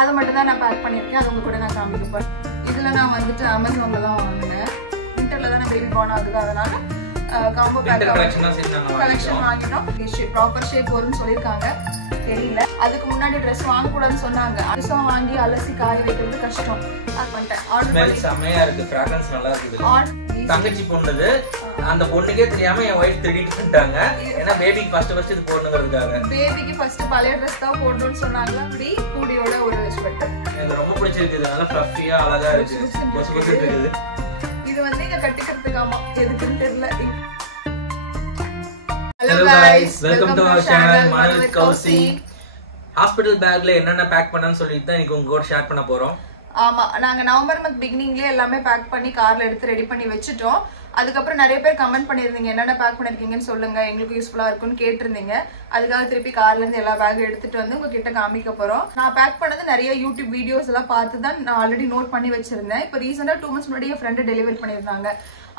அதை மட்டும் தான் நான் பேக் பண்ணியிருக்கேன். அது உங்க கூட நான் காமிக்க போறேன். இதுல நான் வந்துட்டு அமேசான்ல தான் வாங்கினேன். விண்டர்ல தான் பேபி பார்ன் ஆகுது, அதனால காம்போ பேக் கலெக்ஷன் வாங்கிட்டோம். ப்ராப்பர் ஷேப் வரும்னு சொல்லியிருக்காங்க, தெரியல. அதுக்கு முன்னாடி ட்ரெஸ் வாங்க கூடாதுன்னு சொன்னாங்க. அரிசம் வாங்கி அலசி காய வைக்கிறது கஷ்டம். அது பண்ணிட்டேன். ஆர்டர் செமையா இருக்கு, ஃபிராக்ரன்ஸ் நல்லா இருக்குது. தங்கச்சி பொண்ணுது, அந்த பொண்ணுக்கே தெரியாம என் வைஃப் திருடிட்டு வந்துட்டாங்க. ஏன்னா பேபிக்கு ஃபர்ஸ்ட் இது போடணுங்கிறதுக்காக. பேபிக்கு ஃபர்ஸ்ட் பழைய ட்ரெஸ் தான் போடணும்னு சொன்னாங்க. அப்படி கூடியோட ஒரு ஸ்வெட்டர் எனக்கு ரொம்ப பிடிச்சிருக்கு. இது நல்லா ஃப்ளஃபியா அழகா இருக்கு, பொசு பொசு இருக்குது. இது வந்து இங்க கட்டிக்கிறதுக்கு ஆமா எதுக்குன்னு தெரியல. Hello guys, welcome to our channel Manu with Kousi. Hospital பேக்ல என்னென்ன பேக் பண்ணனும்னு சொல்லிட்டு தான் இன்னைக்கு உங்க கூட ஷேர் பண்ண போறோம். ஆமா, நாங்க நவம்பர் மந்த் பிகினிங்லயே எல்லாமே பேக் பண்ணி கார்ல எடுத்து ரெடி பண்ணி வச்சுட்டோம். அதுக்கப்புறம் நிறைய பேர் கமெண்ட் பண்ணிருந்தீங்க, என்னென்ன பேக் பண்ணிருக்கீங்கன்னு சொல்லுங்க, எங்களுக்கு யூஸ்ஃபுல்லா இருக்கும்னு கேட்டிருந்தீங்க. அதுக்காக திருப்பி கார்ல இருந்து எல்லா பேக்கும் எடுத்துட்டு வந்து உங்ககிட்ட காமிக்க போறோம். நான் பேக் பண்ணது நிறைய யூடியூப் வீடியோஸ் எல்லாம் பார்த்து தான் நான் ஆல்ரெடி நோட் பண்ணி வச்சிருந்தேன். இப்போ ரீசெண்டா 2 months முன்னாடி என் ஃப்ரெண்டு டெலிவரி பண்ணியிருந்தாங்க.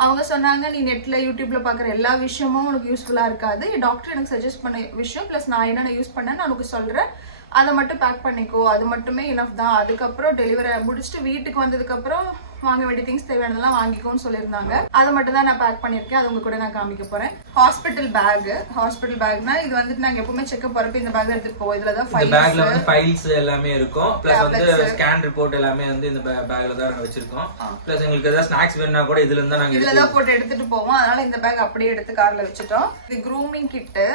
அவங்க சொன்னாங்க, நீ நெட்ல யூடியூப்ல பாக்குற எல்லா விஷயமும் உனக்கு யூஸ்ஃபுல்லா இருக்காது. டாக்டர் எனக்கு சஜஸ்ட் பண்ண விஷயம் பிளஸ் நான் என்னென்ன யூஸ் பண்ணேன்னு நான் உனக்கு சொல்றேன், அதை மட்டும் பேக் பண்ணிக்கோ, அது மட்டுமே இனஃப் தான். அதுக்கப்புறம் டெலிவரி முடிச்சுட்டு வீட்டுக்கு வந்ததுக்கு அப்புறம் வாங்க வேண்டிய திங்ஸ் தேவையானதெல்லாம் வாங்கிக்கோன்னு சொல்லியிருந்தாங்க. அதை மட்டும் தான் நான் பேக் பண்ணிருக்கேன். அது உங்க கூட நான் காமிக்க போறேன். ஹாஸ்பிட்டல் பேக்னா இது வந்துட்டு நாங்க எப்பவுமே செக்அப் போறப்ப இந்த பேக் எடுத்துட்டு போவோம். இதுலதான் ஃபைல்ஸ் எல்லாமே இருக்கும். பிளஸ் வந்து ஸ்கேன் ரிப்போர்ட் எல்லாமே வந்து இந்த பேக்ல தான் நாங்க வச்சிருக்கோம். பிளஸ் உங்களுக்கு ஏதாவது ஸ்நாக்ஸ் வேணும்னா கூட இதுல இருந்தா நாங்க இதுலதான் போட்டு எடுத்துட்டு போவோம். அதனால இந்த பேக் அப்படியே எடுத்து கார்ல வச்சுட்டோம். இது க்ரூமிங் கிட்டு.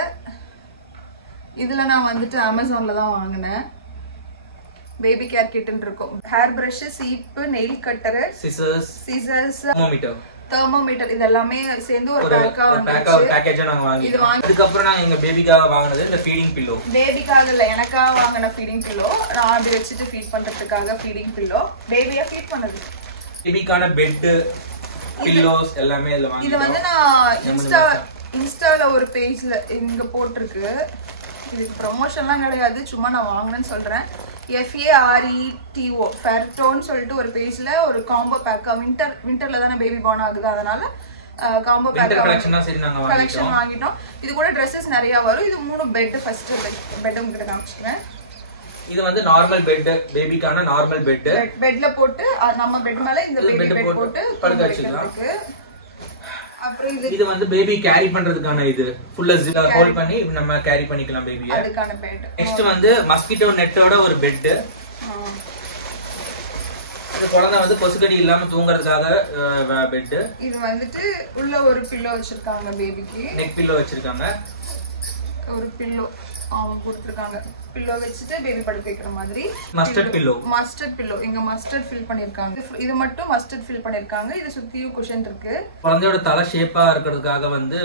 இதுல நான் வந்துட்டு அமேசான்ல தான் வாங்கினேன். பேபி கேர் கிட்னு இருக்கும். ஹேர் பிரஷ், சீப்பு, நெயில் கட்டர், சிசர்ஸ், தெர்மோமீட்டர், இது எல்லாமே சேர்ந்து ஒரு பேக்கேஜா நாங்க வாங்கிட்டோம். அதுக்கு அப்புறம் நாங்க எங்க பேபிக்காக வாங்குனது இந்த ஃபீடிங் பில்லோ. பேபிக்காக இல்ல, எனக்காக வாங்கின ஃபீடிங் பில்லோ. நான் அப்படி வச்சுட்டு ஃபீட் பண்றதுக்காக ஃபீடிங் பில்லோ. பேபியா ஃபீட் பண்ணது. பேபிக்கான பெட், பில்லோஸ் எல்லாமே இதுல வாங்கிட்டோம். இது வந்து நான் இன்ஸ்டால ஒரு பேஜ்ல இங்க போட்டிருக்கு. இதுக்கு ப்ரொமோஷன்லாம் கிடையாது, சும்மா நான் வாங்கினேன்னு சொல்றேன். FARETO ஃபெர்டோன்னு சொல்லிட்டு ஒரு பேஜ்ல ஒரு காம்போ பேக். விண்டர்ல தானே பேபி பார்ன் ஆகுது, அதனால காம்போ பேக் கலெக்ஷன் வாங்கிட்டோம். இது கூட ட்ரெஸ்ஸஸ் நிறைய வரும். இது 3 பெட். ஃபர்ஸ்ட் பெட் உங்ககிட்ட காமிச்சிக்கிறேன். இது வந்து நார்மல் பெட், பேபிக்கான நார்மல் பெட். பெட்ல போட்டு நம்ம பெட் மேல இந்த பேபி பெட் போட்டு படுக்க வச்சிக்கலாம். அப்புறம் இது வந்து பேபி கேரி பண்றதுக்கான இது ஃபுல்லா ஜிப் ஹோல்ட் பண்ணி நம்ம கேரி பண்ணிக்கலாம் பேபியை. அதுக்கான பெட். நெக்ஸ்ட் வந்து மஸ்கிட்டோ நெட்டோட ஒரு பெட். இந்த குழந்தை வந்து கொசுக்கடி இல்லாம தூங்குறதுக்காக பெட். இது வந்துட்டு உள்ள ஒரு பில்லோ வச்சிருக்காங்க, பேபிக்கு நெக் பில்லோ வச்சிருக்காங்க. ஒரு பில்லோ கொடுத்துருக்காங்க. பில்லோ வச்சுட்டு பேபி படுக்க வைக்கிற மாதிரி. மஸ்டர்ட் பில்லோ இங்க மஸ்டர்ட் ஃபில் பண்ணிருக்காங்க. இது மட்டும் மஸ்டர்ட் ஃபில் பண்ணிருக்காங்க. இது சுத்தியும் குஷன் இருக்கு. குழந்தையோட தலை ஷேப்பா இருக்கிறதுக்காக வந்து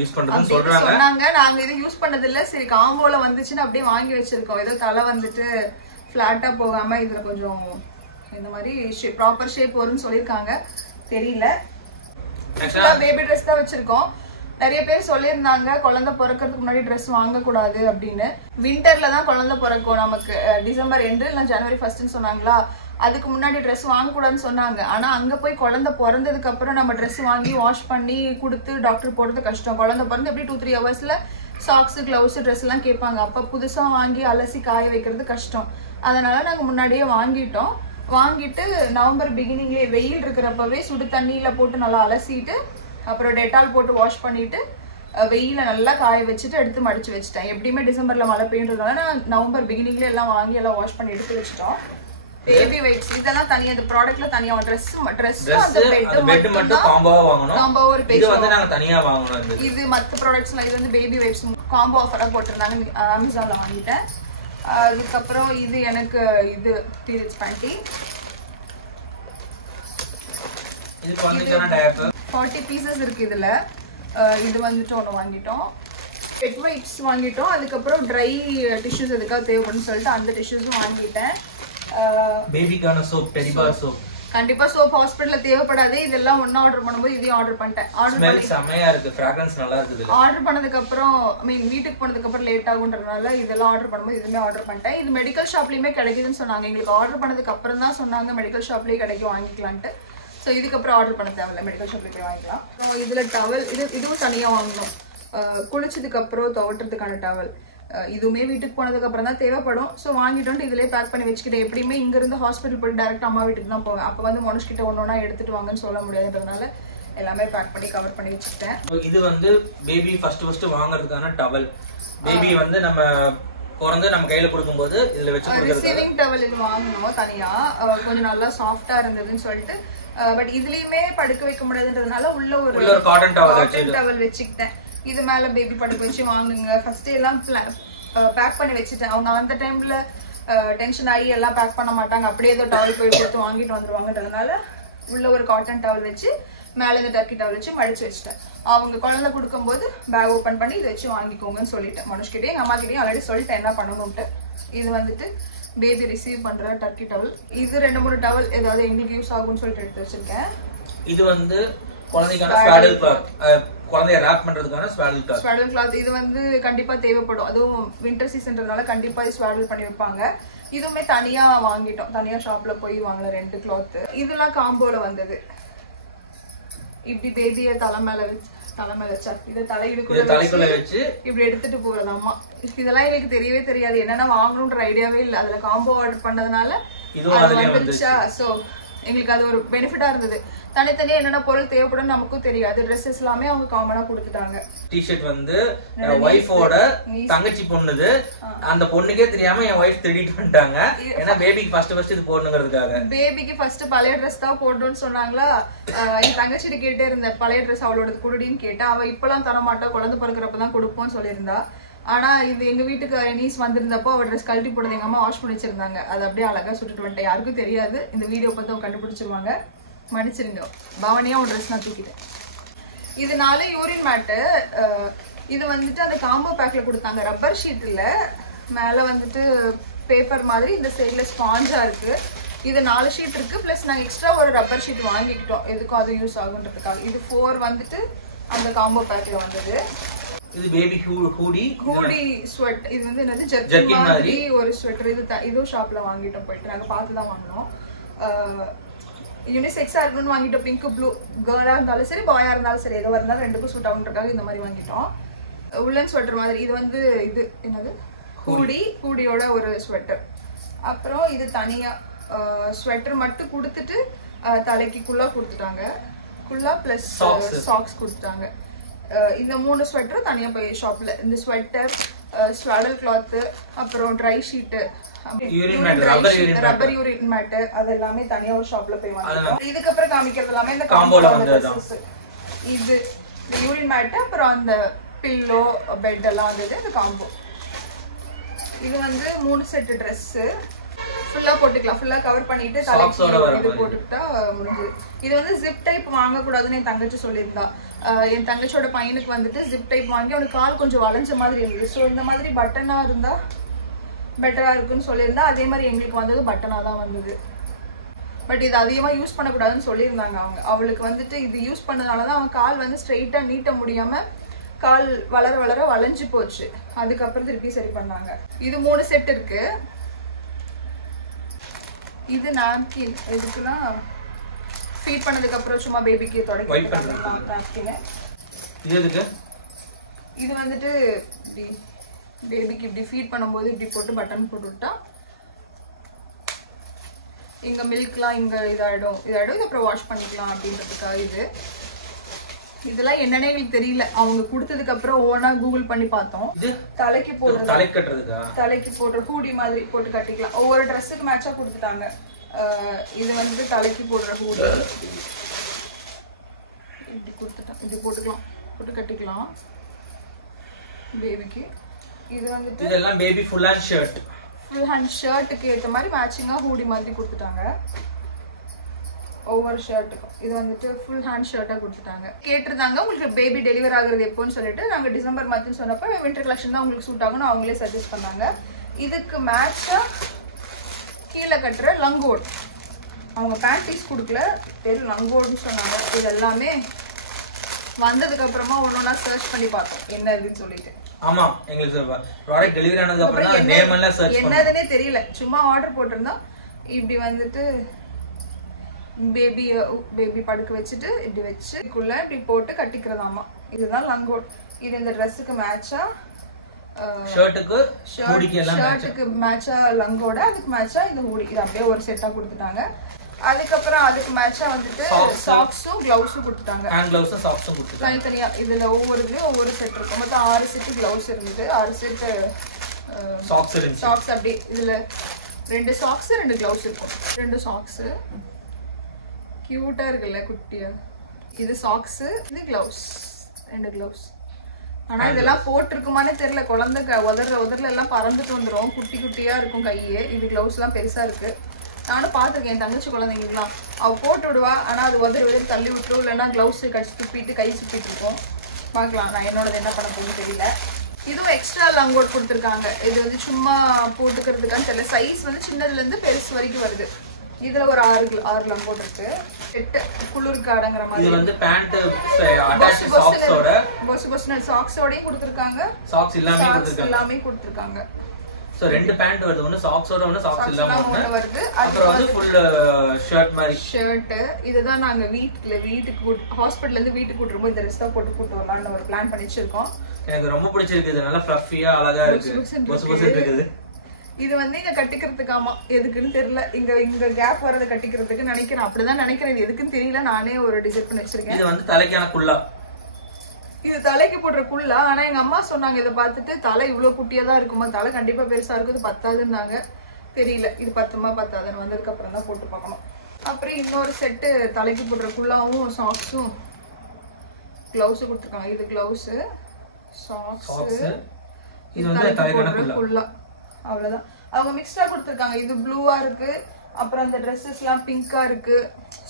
யூஸ் பண்றதுன்னு சொல்றாங்க. நாங்க இது யூஸ் பண்ணது இல்ல, சரி காம்போல வந்துச்சுன்னு அப்படியே வாங்கி வச்சிருக்கோம். ஏதோ தலை வந்துட்டு பிளாட்டா போகாம இதுல கொஞ்சம் இந்த மாதிரி ப்ராப்பர் ஷேப் வரும்னு சொல்லிருக்காங்க, தெரியல. பேபி ட்ரெஸ் தான் வச்சிருக்கோம். நிறைய பேர் சொல்லியிருந்தாங்க குழந்தை பிறக்கிறதுக்கு முன்னாடி ட்ரெஸ் வாங்கக்கூடாது அப்படின்னு. விண்டர்ல தான் குழந்தை பிறக்கும் நமக்கு. டிசம்பர் எண்டு இல்லை ஜனவரி 1 சொன்னாங்களா, அதுக்கு முன்னாடி ட்ரெஸ் வாங்கக்கூடாதுன்னு சொன்னாங்க. ஆனா அங்க போய் குழந்தை பிறந்ததுக்கு அப்புறம் நம்ம ட்ரெஸ் வாங்கி வாஷ் பண்ணி கொடுத்து டாக்டர் போடுறது கஷ்டம். குழந்தை பிறந்து எப்படி 2-3 ஹவர்ஸ்ல சாக்ஸ், கிளவுஸ், ட்ரெஸ் எல்லாம் கேட்பாங்க. அப்ப புதுசா வாங்கி அலசி காய வைக்கிறது கஷ்டம். அதனால நாங்க முன்னாடியே வாங்கிட்டு நவம்பர் பிகினிங்லேயே வெயில் இருக்கிறப்பவே சுடு தண்ணியில போட்டு நல்லா அலசிட்டு அப்புறம் டெட்டால் போட்டு வாஷ் பண்ணிட்டு வெயில நல்லா காய வச்சுட்டு எடுத்து மடிச்சு வச்சுட்டேன். எப்படியுமே டிசம்பர்ல மழை பெய்யறதுனால நான் நவம்பர் பிகினிங்ல எல்லாம் வாங்கி எல்லாம் வாஷ் பண்ணி எடுத்து வச்சுட்டோம். பேபி வைப்ஸ் இதெல்லாம் தனியா, இந்த ப்ராடக்ட்ல தனியா ட்ரெஸ் அந்த பெட் மட்டும் காம்போவா வாங்கணும். காம்போ ஒரு பேஜ் வந்து நாங்க தனியா வாங்கணும். இது மத்த ப்ராடக்ட்ஸ்ல இது வந்து பேபி வைப்ஸ் காம்போ ஆஃபரா போட்டிருந்தாங்க, அமேசான்ல வாங்கிட்டேன். அதுக்கப்புறம் இது எனக்கு இது பீரியட்ஸ் பேண்டி. இது குழந்தைக்கான டயப்பர். 40 பீசஸ் இருக்கு இதுல. இது வந்துட்டு ஒன்று வாங்கிட்டோம். பெட் வைப்ஸ் வாங்கிட்டோம். அதுக்கப்புறம் ட்ரை டிஷ்யூஸ் எதுக்காக தேவைப்படுன்னு சொல்லிட்டு அந்த டிஷ்யூஸும் வாங்கிட்டேன். பேபிக்கான சோப், டெடி பார் சோப். கண்டிப்பா சோப் ஹாஸ்பிடல்ல தேவைப்படாது. இதெல்லாம் ஒண்ணா ஆர்டர் பண்ணும்போது இதையும் ஆர்டர் பண்ணிட்டேன். செமையா இருக்கு, ஃபிராக்ரன்ஸ் நல்லா இருக்குது. ஆர்டர் பண்ணதுக்கு அப்புறம் வீட்டுக்கு போனதுக்கு அப்புறம் லேட் ஆகுன்றதுனால இதெல்லாம் ஆர்டர் பண்ணும்போது இதுமே ஆர்டர் பண்ணிட்டேன். இது மெடிக்கல் ஷாப்லயுமே கிடைக்குதுன்னு சொன்னாங்க. எங்களுக்கு ஆர்டர் பண்ணதுக்கு அப்புறம் தான் சொன்னாங்க மெடிக்கல் ஷாப்லயே கிடைக்கும், வாங்கிக்கலான்ட்டு. ஸோ இதுக்கப்புறம் ஆர்டர் பண்ண தேவையில்ல, மெடிக்கல் ஷாப்ல போய் வாங்கிக்கலாம். இதில் டவல் இதுவும் தனியாக வாங்கணும். குளிச்சதுக்கு அப்புறம் துவட்டுறதுக்கான டவல். இதுவுமே வீட்டுக்கு போனதுக்கு அப்புறம் தான் தேவைப்படும். ஸோ வாங்கிட்டு இதுலயே பேக் பண்ணி வச்சுக்கிட்டேன். எப்படியுமே இங்க இருந்து ஹாஸ்பிட்டல் போய் டைரக்ட் அம்மா வீட்டுக்கு தான் போவேன். அப்போ வந்து மனுஷ் கிட்ட ஒன்னொன்னா எடுத்துட்டு வாங்கன்னு சொல்ல முடியாதுன்றதுனால எல்லாமே பேக் பண்ணி கவர் பண்ணி வச்சுக்கிட்டேன். இது வந்து பேபி ஃபர்ஸ்ட் வாங்குறதுக்கான டவல். பேபி வந்து நம்ம குறந்து நம்ம கையில கொடுக்கும்போது இதுல வச்சு ரிசீவிங் டவல் இது வாங்கணும் தனியா. கொஞ்சம் நல்லா சாஃப்டா இருந்ததுன்னு சொல்லிட்டு பட் இதுலயுமே படுக்க வைக்க முடியாதுன்றதுனால உள்ள ஒரு காட்டன் டவல் வச்சுக்கிட்டேன். இது மேல பேபி படுக்க வச்சு வாங்குங்க. ஃபர்ஸ்ட் எல்லாம் பேக் பண்ணி வச்சுட்டேன். அவங்க அந்த டைம்ல டென்ஷன் ஆகி எல்லாம் பேக் பண்ண மாட்டாங்க. அப்படியே ஏதோ டவல் போய் கொடுத்து வாங்கிட்டு வந்துருவாங்கன்றதுனால உள்ள ஒரு காட்டன் டவல் வச்சு மேல இந்த டர்க்கி டவல் வச்சு மடிச்சு வச்சுட்டேன். அவங்க குழந்தை கொடுக்கும்போது பேக் ஓபன் பண்ணி இதை வச்சு வாங்கிக்கோங்கன்னு சொல்லிட்டேன். மனுஷ்கிட்டே எங்க அம்மா கிட்டயும் ஆல்ரெடி சொல்லிட்டேன் என்ன பண்ணணும்ட்டு. இது வந்துட்டு பேபி ரிசீவ் பண்ற டர்க்கி டவல். இது 2-3 டவல் ஏதாவது எங்களுக்கு யூஸ் ஆகும்னு சொல்லிட்டு எடுத்து வச்சிருக்கேன். இது வந்து குழந்தைக்கான ஸ்வாடல் கிளாத், குழந்தைய ராப் பண்றதுக்கான ஸ்வாடல் கிளாத். ஸ்வாடல் கிளாத் இது வந்து கண்டிப்பா தேவைப்படும். அதுவும் வின்டர் சீசன்றதுனால கண்டிப்பா ஸ்வாடல் பண்ணி வைப்பாங்க. இதுவுமே தனியா வாங்கிட்டோம். தனியா ஷாப்ல போய் வாங்கல 2 கிளாத். இதெல்லாம் காம்போல வந்தது. இப்படி பேபிய தலை மேல வச்சா இதை தலைக்குள்ள வச்சு இப்படி எடுத்துட்டு போறது அம்மா. இதெல்லாம் எங்களுக்கு தெரியவே தெரியாது. என்னன்னா வாங்கணும்ன்ற ஐடியாவே இல்ல. அதுல காம்போ ஆர்டர் பண்ணதுனால அது வந்துருச்சா. சோ எங்களுக்கு அது ஒரு பெனிஃபிட்டா இருந்தது. தனித்தனியா என்னென்ன பொருள் தேவைப்படும் நமக்கும் தெரியாது. ட்ரெஸ்ஸஸ் எல்லாமே அவங்க காமனா கொடுத்துட்டாங்க. டி-ஷர்ட் வந்து வைஃபோட தங்கச்சி பொண்ணுது. அந்த பொண்ணுக்கே தெரியாம என் வைஃப் திருடிட்டு வந்துட்டாங்க. ஏன்னா பேபிக்கு ஃபர்ஸ்ட் இது போடணுங்கிறதுக்காக. பேபிக்கு ஃபர்ஸ்ட் பழைய ட்ரெஸ் தான் போடணும்னு சொன்னாங்களா. என் தங்கச்சிட்டு கேட்டே இருந்தேன் பழைய ட்ரெஸ் அவளோட குடுடின்னு கேட்டா. அவ இப்பெல்லாம் தரமாட்டா, குழந்தை பிறக்கிறப்பதான் கொடுப்போம்னு சொல்லியிருந்தா. ஆனா இது எங்க வீட்டுக்கு நீஸ் வந்திருந்தப்போ அவ ட்ரெஸ் கழட்டி போடுறது எங்க அம்மா வாஷ் பண்ணி வச்சிருந்தாங்க. அது அப்படியே அழகா சுட்டுட்டு வந்துட்டேன். யாருக்கும் தெரியாது. இந்த வீடியோ பார்த்து அவங்க கண்டுபிடிச்சிருவாங்க. மன்னிச்சிருங்க. பவனியா ஒரு ட்ரெஸ் நான் தூக்கிட்டேன். இது 4 யூரின் மேட்டு. இது வந்துட்டு அந்த காம்போ பேக்ல கொடுத்தாங்க. ரப்பர் ஷீட் இல்ல, மேல வந்துட்டு பேப்பர் மாதிரி, இந்த சைட்ல ஸ்பாஞ்சா இருக்கு. இது 4 ஷீட் இருக்கு. பிளஸ் நாங்க எக்ஸ்ட்ரா ஒரு ரப்பர் ஷீட் வாங்கிக்கிட்டோம். எதுக்கும் அது யூஸ் ஆகுன்றதுக்காக. இது 4 வந்துட்டு அந்த காம்போ பேக்ல வந்தது. இது பேபி ஹூடி ஸ்வெட். இது வந்து என்னது ஜர்க்கின் மாதிரி ஒரு ஸ்வெட்டர். இதுவும் ஷாப்ல வாங்கிட்டோம். போயிட்டு நாங்க பார்த்து தான் வாங்கினோம். யூனிசெக்ஸா இருக்கணும்னு வாங்கிட்டோம். Pink blue. கேர்ளா இருந்தாலும் சரி, பாயா இருந்தாலும் சரி, எதுவாக இருந்தாலும் ரெண்டுக்கும் சூட் ஆகுன்றதுக்காக இந்த மாதிரி வாங்கிட்டோம். உல்லன் ஸ்வெட்டர் மாதிரி. இது வந்து இது என்னது ஹூடியோட ஒரு ஸ்வெட்டர். அப்புறம் இது தனியா ஸ்வெட்டர் மட்டும் கொடுத்துட்டு தலைக்கு குல்லா கொடுத்துட்டாங்க. குல்லா பிளஸ் சாக்ஸ் கொடுத்துட்டாங்க. இந்த 3 ஸ்வெட்டர் தனியா போய் ஷாப்ல. இந்த ஸ்வெட்டர், ஸ்வாடல் கிளாத், அப்புறம் dry sheet, rubber urine mat, அது எல்லாமே தனியா ஒரு ஷாப்ல போய் வாங்கிட்டோம். இதுக்கப்புறம் காமிக்கிறது எல்லாமே இந்த காம்போல வந்தது. இது யூரின் மேட், அப்புறம் அந்த பில்லோ, பெட் எல்லாம் வந்தது இந்த காம்போ. இது வந்து 3 செட் ட்ரெஸ். ஃபுல்லா போட்டுக்கலாம். ஃபுல்லா கவர் பண்ணிட்டு தலைக்கு போட்டுக்கிட்டா முடிஞ்சது. இது வந்து ஜிப் டைப் வாங்க கூடாதுன்னு என் தங்கச்சி சொல்லியிருந்தா. என் தங்கச்சியோட பையனுக்கு வந்துட்டு ஜிப் டைப் வாங்கி அவனுக்கு கால் கொஞ்சம் வளைஞ்ச மாதிரி இருந்தது. ஸோ இந்த மாதிரி பட்டனா இருந்தா பெட்டரா இருக்குன்னு சொல்லியிருந்தா. அதே மாதிரி எங்களுக்கு வந்தது பட்டனா தான் வந்தது. பட் இது அதிகமா யூஸ் பண்ணக்கூடாதுன்னு சொல்லியிருந்தாங்க அவங்க. அவளுக்கு வந்துட்டு இது யூஸ் பண்ணதுனாலதான் அவன் கால் வந்து ஸ்ட்ரெயிட்டா நீட்ட முடியாம கால் வளர வளர வளைஞ்சு போச்சு. அதுக்கப்புறம் திருப்பி சரி பண்ணாங்க. இது 3 செட் இருக்கு. இது நாப்கின். இதுக்குலாம் ஃபீட் பண்ணதுக்கு அப்புறம் சும்மா பேபிக்கு தொடக்கிக்கலாம் நாப்கின். இது வந்துட்டு இப்படி பேபிக்கு இப்படி ஃபீட் பண்ணும்போது இப்படி போட்டு பட்டன் போட்டு விட்டா இங்க மில்க்லாம் இங்க இதாயிடும். இது அப்புறம் வாஷ் பண்ணிக்கலாம் அப்படின்றதுக்காக. இது இதெல்லாம் என்னன்னே எங்களுக்கு தெரியல. அவங்க கொடுத்ததுக்கு அப்புறம் ஓனா கூகுள் பண்ணி பார்த்தோம். தலைக்கு போடுறது, தலைக்கு போடுற ஹூடி மாதிரி போட்டு கட்டிக்கலாம். ஒவ்வொரு ட்ரெஸ்ஸுக்கு மேட்சா கொடுத்துட்டாங்க. இது வந்து தலைக்கு போடுற ஹூடி இப்படி கொடுத்துட்டேன். இப்படி போட்டுக்கலாம், போட்டு கட்டிக்கலாம் பேபிக்கு. இது வந்துட்டு இதெல்லாம் baby full hand shirt. Full hand ஷர்ட்டுக்கு ஏற்ற மாதிரி மேட்சிங்கா ஹூடி மாதிரி கொடுத்துட்டாங்க ஒவ்வொரு ஷர்ட்டுக்கும். இது வந்துட்டு ஃபுல் ஹேண்ட் ஷர்ட்டா கொடுத்துட்டாங்க. கேட்டிருந்தாங்க உங்களுக்கு பேபி டெலிவரி ஆகுறது எப்போன்னு சொல்லிட்டு. நாங்க டிசம்பர் மந்த்னு சொன்னப்ப வின்டர் கலெக்ஷன் தான் உங்களுக்கு சூட் ஆகும்னு அவங்களே சஜஸ்ட் பண்ணாங்க. இதுக்கு மேட்சா கீழே கட்டுற லங்கோட். அவங்க பேண்டீஸ் கொடுக்கல, பேர் லங்கோட்னு சொன்னாங்க. இது எல்லாமே வந்ததுக்கு அப்புறமா ஒன்னொன்னா சர்ச் பண்ணி பார்த்தோம் என்ன இதுன்னு சொல்லிட்டு. ஆமா, எங்களுக்கு ப்ராடக்ட் டெலிவரி ஆனதுக்கு அப்புறம் தான் நேம் எல்லாம் சர்ச் பண்ணோம். என்னதுன்னே தெரியல. சும்மா ஆர்டர் போட்டிருந்தோம். இப்படி வந்துட்டு பேபி படுக்க வச்சுட்டு இப்படி வச்சுக்குள்ள இப்படி போட்டு கட்டிக்கிறதாமா. இதுதான் லங்கோட். இது இந்த ட்ரெஸ்ஸுக்கு மேட்சா ஷர்ட்டுக்கு ஹூடிக்கு எல்லாம் ஷர்ட்டுக்கு மேட்சா லங்கோட அதுக்கு மேட்சா இந்த ஹூடி இது அப்படியே ஒரு செட்டா கொடுத்துட்டாங்க. அதுக்கப்புறம் அதுக்கு மேட்சா வந்துட்டு சாக்ஸும் கிளவுஸும் கொடுத்துட்டாங்க. ஹேண்ட் கிளவுஸும் சாக்ஸும் கொடுத்துட்டாங்க தனித்தனியா. இதுல ஒவ்வொருலயும் ஒவ்வொரு செட் இருக்கும். மொத்தம் 6 செட் கிளவுஸ் இருந்தது, 6 செட் சாக்ஸ் இருந்துச்சு. சாக்ஸ் அப்படி இதுல 2 சாக்ஸ் 2 கிளவுஸ் இருக்கும். 2 சாக்ஸ் கியூட்டா இருக்குல்ல குட்டியா. இது சாக்ஸ், இது கிளவுஸ், 2 கிளவுஸ். ஆனா இதெல்லாம் போட்டிருக்குமானே தெரியல. குழந்தை உதறல எல்லாம் பறந்துட்டு வந்துடும். குட்டி குட்டியா இருக்கும் கையே. இது கிளவுஸ் எல்லாம் பெருசா இருக்கு. நானும் பாத்துருக்கேன் என் தங்கச்சி குழந்தைங்கலாம். அவ போட்டு விடுவா, ஆனா அது உதறி தள்ளி விட்டுரும், இல்லைன்னா கிளவுஸ் கடிச்சு துப்பிட்டு கை சுப்பிட்டு இருக்கும். பார்க்கலாம், நான் என்னோடது என்ன பண்ண போகுது தெரியல. இதுவும் எக்ஸ்ட்ரா லங்கோட் கொடுத்துருக்காங்க. இது வந்து சும்மா போட்டுக்கிறதுக்கான்னு தெரியல. சைஸ் வந்து சின்னதுல இருந்து பெருசு வரைக்கும் வருது. இதுல ஒரு 6 லங்கோட் இருக்கு. 8 குளிருக்கு அடங்குற மாதிரி. இது வந்து பேண்ட் அட்டாச் சாக்ஸோட பொஸ் சாக்ஸோடயும் கொடுத்திருக்காங்க. சாக்ஸ் எல்லாமே கொடுத்திருக்காங்க. சோ 2 பேண்ட் வருது. ஒன்னு சாக்ஸோட ஒன்னு சாக்ஸ் இல்லாம வருது. அப்புறம் வந்து ஃபுல் ஷர்ட் மாதிரி ஷர்ட். இதுதான் நாங்க வீட்டுக்கு ஹாஸ்பிடல்ல இருந்து வீட்டுக்கு கூட்டிட்டு இந்த ட்ரெஸ் தான் போட்டு வரலாம்னு ஒரு பிளான் பண்ணி வச்சிருக்கோம். எனக்கு ரொம்ப பிடிச்சிருக்கு. இது நல்லா ஃப்ளஃபியா அழகா இருக்கு. பொஸ் பொஸ் இருக்குது. இது வந்து இங்க கட்டிக்கிறதுக்காமா எதுக்குன்னு தெரியல. இங்க கேப் வரத கட்டிக்கிறதுக்கு நினைக்கிறேன். அப்படிதான் நினைக்கிறேன். இது எதுக்குன்னு தெரியல. நானே ஒரு டிசைன் பண்ணி வச்சிருக்கேன். இது வந்து தலைக்கான குல்லா. இது தலைக்கு போடுற குல்லா. ஆனா எங்க அம்மா சொன்னாங்க இதை பார்த்துட்டு தலை இவ்வளவு குட்டியா தான் இருக்குமா, தலை கண்டிப்பா பெருசா இருக்கும், இது பத்தாதுன்னாங்க. தெரியல இது பத்துமா பத்தாதுன்னு வந்ததுக்கு அப்புறம் தான் போட்டு பார்க்கணும். அப்புறம் இன்னொரு செட்டு தலைக்கு போடுற குல்லாவும் சாக்ஸும் கிளவுஸும் கொடுத்துருக்காங்க. இது கிளவுஸ், சாக்ஸ், இது வந்து தலைக்கான குல்லா. அவ்வளவுதான். அவங்க மிக்ஸ்டா கொடுத்துருக்காங்க. இது ப்ளூவா இருக்கு, அப்புறம் அந்த ட்ரெஸ்ஸஸ் எல்லாம் பிங்கா இருக்கு.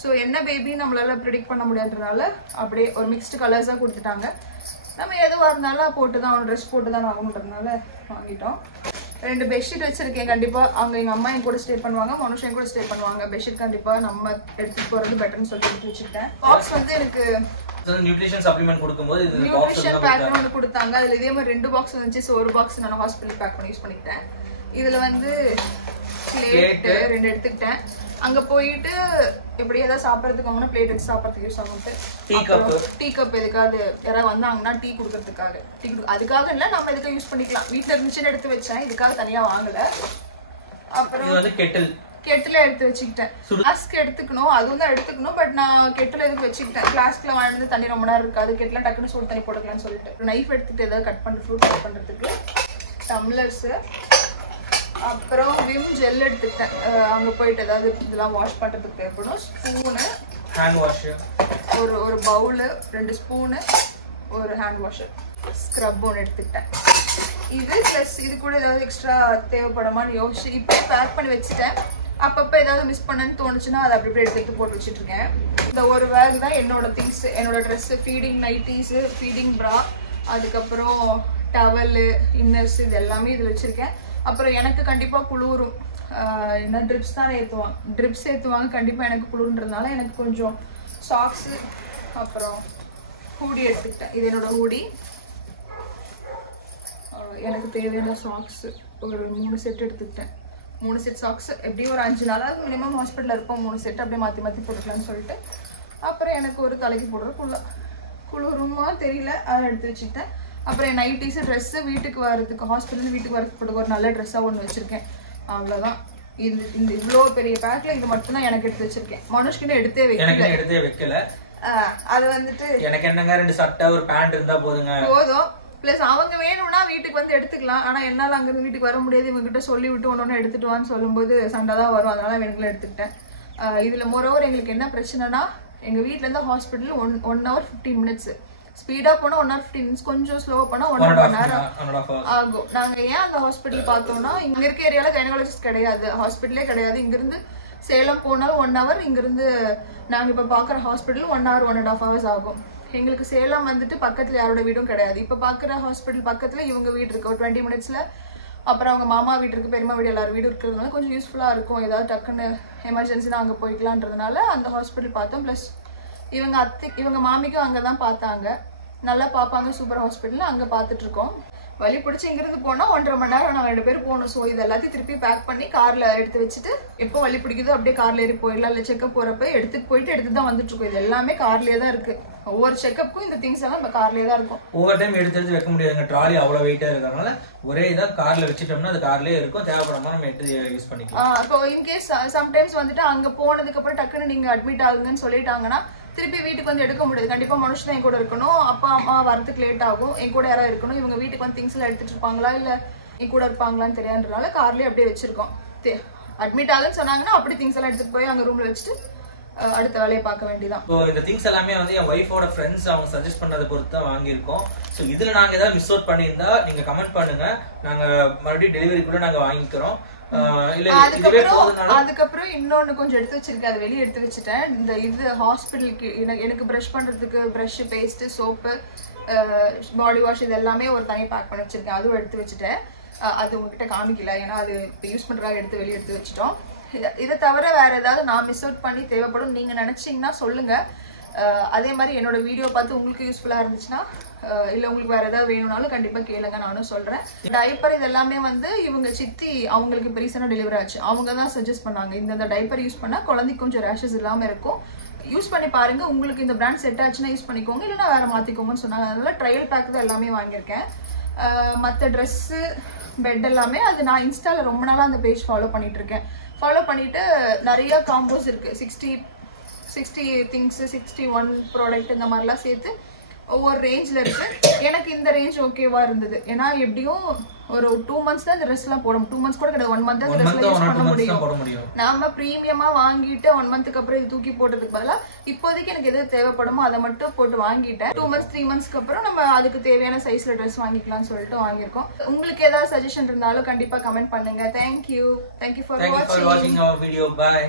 ஸோ என்ன பேபி நம்மளால ப்ரிடிக்ட் பண்ண முடியாததுனால அப்படியே ஒரு மிக்ஸ்டு கலர்ஸா கொடுத்துட்டாங்க. நம்ம எதுவா இருந்தாலும் போட்டுதான் அவன் ட்ரெஸ் போட்டுதான் ஆகணுன்றதுனால வாங்கிட்டோம். 2 பெட்ஷீட் வச்சிருக்கேன். கண்டிப்பா அவங்க எங்க அம்மா என் கூட ஸ்டே பண்ணுவாங்க, மனுஷன் கூட ஸ்டே பண்ணுவாங்க. பெட்ஷீட் கண்டிப்பா நம்ம எடுத்துட்டு போறது பெட்டர்னு சொல்லி எடுத்து வச்சுக்கிட்டேன். பாக்ஸ் வந்து எனக்கு நியூட்ரிஷன் சப்ளிமெண்ட் கொடுக்கும்போது இது நியூட்ரிஷன் பேக் ஒன்று கொடுத்தாங்க. அதுல இதே மாதிரி 2 பாக்ஸ் வந்துச்சு. ஸோ ஒரு பாக்ஸ் நான் ஹாஸ்பிட்டல் பேக் பண்ணி யூஸ் பண்ணிக்கிட்டேன். இதுல வந்து பிளேட் 2 எடுத்துக்கிட்டேன். அங்க போயிட்டு இப்படி ஏதாவது சாப்பிடறதுக்கு வாங்கினா பிளேட் எடுத்து சாப்பிடறதுக்கு யூஸ் ஆகும்ட்டு. டீ கப் எதுக்காவது யாராவது வந்தாங்கன்னா டீ குடுக்கறதுக்காக. அதுக்காக இல்ல, நம்ம எதுக்காக யூஸ் பண்ணிக்கலாம். வீட்டுல இருந்துச்சுன்னு எடுத்து வச்சேன், இதுக்காக தனியா வாங்கல. அப்புறம் கெட்டில எடுத்து வச்சுக்கிட்டேன். கிளாஸ்க்கு எடுத்துக்கணும், அதுவும் தான் எடுத்துக்கணும். பட் நான் கெட்டில எதுக்கு வச்சுக்கிட்டேன், கிளாஸ்க்குள்ள வாழ்ந்து தண்ணி ரொம்ப நேரம் இருக்காது, கெட்டில டக்குன்னு சூடு தண்ணி போட்டுக்கலாம்னு சொல்லிட்டு நைஃப் எடுத்துட்டு ஏதாவது கட் பண்ணுற ஃப்ரூட் கட் பண்றதுக்கு. டம்ளர்ஸ், அப்புறம் விம் ஜெல் எடுத்துக்கிட்டேன். அங்க போயிட்டு ஏதாவது இதெல்லாம் வாஷ் பண்றதுக்கு தேவைப்படும். ஸ்பூனு, ஹேண்ட் வாஷ், ஒரு பவுல், 2 ஸ்பூனு, ஒரு ஹேண்ட் வாஷர், ஸ்க்ரப் ஒன்று எடுத்துக்கிட்டேன். இது பிளஸ் இது கூட ஏதாவது எக்ஸ்ட்ரா தேவைப்படுமான்னு யோசிச்சு இப்போ பேக் பண்ணி வச்சுட்டேன். அப்பப்போ ஏதாவது மிஸ் பண்ணன்னு தோணுச்சுன்னா அதை அப்படி எடுத்து போட்டு வச்சுட்டு இருக்கேன். இந்த ஒரு பேக் தான் என்னோட திங்ஸ், என்னோட ட்ரெஸ், ஃபீடிங் நைட்டிஸ், ஃபீடிங் ப்ரா, அதுக்கப்புறம் டவலு, இன்னர்ஸ், இது எல்லாமே இதில் வச்சிருக்கேன். அப்புறம் எனக்கு கண்டிப்பா குளிரும். என்ன ட்ரிப்ஸ் தான் ஏற்றுவாங்க, ட்ரிப்ஸ் ஏற்றுவாங்க. கண்டிப்பா எனக்கு குளிர்ன்றதுனால எனக்கு கொஞ்சம் சாக்ஸ், அப்புறம் ஹூடி எடுத்துக்கிட்டேன். இது என்னோட ஹூடி. எனக்கு தேவையான சாக்ஸ் ஒரு 3 செட் எடுத்துக்கிட்டேன். 3 செட் சாக்ஸ் எப்படியும் ஒரு 5 நாளாவது மினிமம் ஹாஸ்பிட்டலில் இருப்போம். 3 செட் அப்படியே மாற்றி மாற்றி போட்டுக்கலாம்னு சொல்லிட்டு. அப்புறம் எனக்கு ஒரு தலைக்கு போடுற குளிருமா தெரியல, அதை எடுத்து வச்சுக்கிட்டேன். அப்புறம் என் நைட்டிஸ், ட்ரெஸ்ஸு, வீட்டுக்கு வரதுக்கு ஹாஸ்பிட்டல் வீட்டுக்கு வரதுக்கு போட்டு ஒரு நல்ல ட்ரெஸ்ஸாக ஒன்று வச்சுருக்கேன். அவ்வளோதான். இந்த இவ்வளோ பெரிய பேக்கில் இது மட்டும் தான் எனக்கு எடுத்து வச்சிருக்கேன். மனுஷ்கிட்ட எடுத்தே வைக்கல. அது வந்துட்டு எனக்கு என்னங்க 2 சட்டை ஒரு பேண்ட் இருந்தா போதும். பிளஸ் அவங்க வேணும்னா வீட்டுக்கு வந்து எடுத்துக்கலாம். ஆனா என்னால அங்கிருந்து வீட்டுக்கு வர முடியாது. இவங்க கிட்ட சொல்லி விட்டு ஒன்னொன்னு எடுத்துட்டு வான்னு சொல்லும்போது சண்டை தான் வரும். அதனால வேணுங்களா எடுத்துக்கிட்டேன். இதுல மோரோவர் எங்களுக்கு என்ன பிரச்சனைனா, எங்க வீட்டுல இருந்து ஹாஸ்பிட்டல் 1 hour 15 minutes. ஸ்பீடா போனா 1 hour 15 minutes, கொஞ்சம் ஸ்லோவா போனா 1.5 மணி நேரம் ஆகும். நாங்க ஏன் அந்த ஹாஸ்பிட்டல் பார்த்தோம்னா, இங்க இருக்க ஏரியால கைனகாலஜிஸ்ட் கிடையாது, ஹாஸ்பிட்டலே கிடையாது. இங்க இருந்து சேலம் போனாலும் 1 hour, இங்க இருந்து நாங்க இப்ப பாக்குற ஹாஸ்பிட்டல் 1 hour 1.5 hours ஆகும். எங்களுக்கு சேலம் வந்துட்டு பக்கத்துல யாரோட வீடும் கிடையாது. இப்ப பாக்குற ஹாஸ்பிட்டல் பக்கத்துல இவங்க வீடு இருக்கு, ஒரு 20 minutesல. அப்புறம் அவங்க மாமா வீடு இருக்கு, பெரியமா வீடு, எல்லாரும் வீடு இருக்கிறதுனால கொஞ்சம் யூஸ்ஃபுல்லா இருக்கும். ஏதாவது டக்குன்னு எமர்ஜென்சினா அங்க போய்க்கலான்றதுனால அந்த ஹாஸ்பிட்டல் பார்த்தோம். பிளஸ் இவங்க மாமிக்கும் அங்கதான் பார்த்தாங்க. நல்லா பார்ப்பாங்க, சூப்பர் ஹாஸ்பிட்டல், அங்க பார்த்துட்டு இருக்கோம். வலி பிடிச்சி இங்கிருந்து போனா 1.5 மணி நேரம் நாங்க 2 பேரும் போகணும். ஸோ இது எல்லாத்தையும் திருப்பி பேக் பண்ணி கார்ல எடுத்து வச்சுட்டு எப்போ வலி பிடிக்குதோ அப்படியே கார்ல ஏறி போயிடலாம். இல்லை செக்அப் போறப்ப எடுத்துட்டு போயிட்டு எடுத்து தான் வந்துட்டு இருக்கோம். இது எல்லாமே கார்லயே தான் இருக்கு. ஒவ்வொரு செக்அப்புக்கும் இந்த திங்ஸ் எல்லாம் நம்ம கார்லயே தான் இருக்கும். ஒவ்வொரு டைம் எடுத்து வைக்க முடியாதுங்க, ட்ராலி அவ்வளவு வெயிட்டா இருக்கறனால ஒரே இதா கார்ல வச்சிட்டோம்னா அது கார்லயே இருக்கும். தேவைப்படுறப்ப நம்ம எடுத்து யூஸ் பண்ணிக்கலாம். அப்போ இன்கேஸ் சம்டைம்ஸ் வந்துட்டு அங்க போனதுக்கு அப்புறம் டக்குன்னு நீங்க அட்மிட் ஆகுங்கன்னு சொல்லிட்டாங்கன்னா திருப்பி வீட்டுக்கு வந்து எடுக்க முடியாது. கண்டிப்பா மனுஷன் தான் என் கூட இருக்கணும். அப்பா அம்மா வரதுக்கு லேட் ஆகும். என் கூட யாராவது இருக்கணும். இவங்க வீட்டுக்கு வந்து திங்ஸ் எல்லாம் எடுத்துட்டு இருப்பாங்களா இல்ல என் கூட இருப்பாங்களான்னு தெரியாதுனால கார்லயே அப்படியே வச்சிருக்கோம். அட்மிட் ஆகுன்னு சொன்னாங்கன்னா அப்படி திங்ஸ் எல்லாம் எடுத்துட்டு போய் அங்க ரூம்ல வச்சுட்டு அடுத்த வேலையை பார்க்க வேண்டியதான். ஸோ இந்த திங்ஸ் எல்லாமே வந்து என் ஒய்ஃபோட ஃப்ரெண்ட்ஸ் அவங்க சஜஸ்ட் பண்ணதை பொறுத்து தான் வாங்கியிருக்கோம். ஸோ இதுல நாங்க ஏதாவது மிஸ் அவுட் பண்ணியிருந்தா நீங்க கமெண்ட் பண்ணுங்க, நாங்க மறுபடியும் டெலிவரிக்குள்ள நாங்க வாங்கிக்கிறோம். அதுக்கப்புறம் இன்னொன்னு கொஞ்சம் எடுத்து வச்சிருக்கேன், அது வெளியே எடுத்து வச்சுட்டேன். இந்த இது ஹாஸ்பிட்டலுக்கு எனக்கு பிரஷ் பண்றதுக்கு brush, paste, soap, body wash இது எல்லாமே ஒரு தனி பேக் பண்ணி வச்சிருக்கேன். அதுவும் எடுத்து வச்சுட்டேன். அது உங்ககிட்ட காமிக்கல, ஏன்னா அது யூஸ் பண்றதா எடுத்து வெளியே எடுத்து வச்சுட்டோம். இதை தவிர வேற ஏதாவது நான் மிஸ் அவுட் பண்ணி தேவைப்படும் நீங்க நினைச்சீங்கன்னா சொல்லுங்க. அதே மாதிரி என்னோட வீடியோ பார்த்து உங்களுக்கு யூஸ்ஃபுல்லா இருந்துச்சுன்னா இல்ல உங்களுக்கு வேற ஏதாவது வேணும்னாலும் கண்டிப்பா கேளுங்க, நானும் சொல்றேன். டைப்பர் இது எல்லாமே வந்து இவங்க சித்தி அவங்களுக்கு இப்போ ரீசெண்டா டெலிவரி ஆச்சு, அவங்க தான் சஜஸ்ட் பண்ணாங்க. இந்த டைப்பர் யூஸ் பண்ணா குழந்தைக்கு கொஞ்சம் ரேஷஸ் இல்லாம இருக்கும், யூஸ் பண்ணி பாருங்க, உங்களுக்கு இந்த பிராண்ட் செட் ஆச்சுன்னா யூஸ் பண்ணிக்கோங்க, இல்லைன்னா வேற மாத்திக்கோங்கன்னு சொன்னாங்க. அதனால ட்ரையல் பேக் தான் எல்லாமே வாங்கியிருக்கேன். மற்ற ட்ரெஸ்ஸு, பெட் எல்லாமே அது நான் இன்ஸ்டால ரொம்ப நாளா அந்த பேஜ் ஃபாலோ பண்ணிட்டு இருக்கேன். ஃபாலோ பண்ணிட்டு நிறைய காம்போஸ் இருக்கு, 60 திங்ஸ், 61 ப்ராடக்ட் இந்த மாதிரிலாம் சேர்த்து ஒவ்வொரு ரேஞ்சில் இருக்கு. எனக்கு இந்த ரேஞ்ச் ஓகேவா இருந்தது. ஏன்னா எப்படியும் ஒரு 2 months தான் இந்த ட்ரெஸ் எல்லாம் போடும். 2 months கூட கிடையாது, 1 month தான் இந்த ட்ரெஸ் யூஸ் பண்ண முடியும். நாம பிரீமியமா வாங்கிட்டு 1 monthக்கு அப்புறம் இது தூக்கி போட்டதுக்கு பதிலா இப்போதைக்கு எனக்கு எது தேவைப்படுமோ அதை மட்டும் போட்டு வாங்கிட்டேன். 2 months 3 monthsக்கு அப்புறம் நம்ம அதுக்கு தேவையான சைஸ்ல ட்ரெஸ் வாங்கிக்கலாம்னு சொல்லிட்டு வாங்கியிருக்கோம். உங்களுக்கு ஏதாவது சஜஷன் இருந்தாலும் கண்டிப்பா கமெண்ட் பண்ணுங்க. தேங்க்யூ ஃபார் வாட்சிங் அவர் வீடியோ. பை.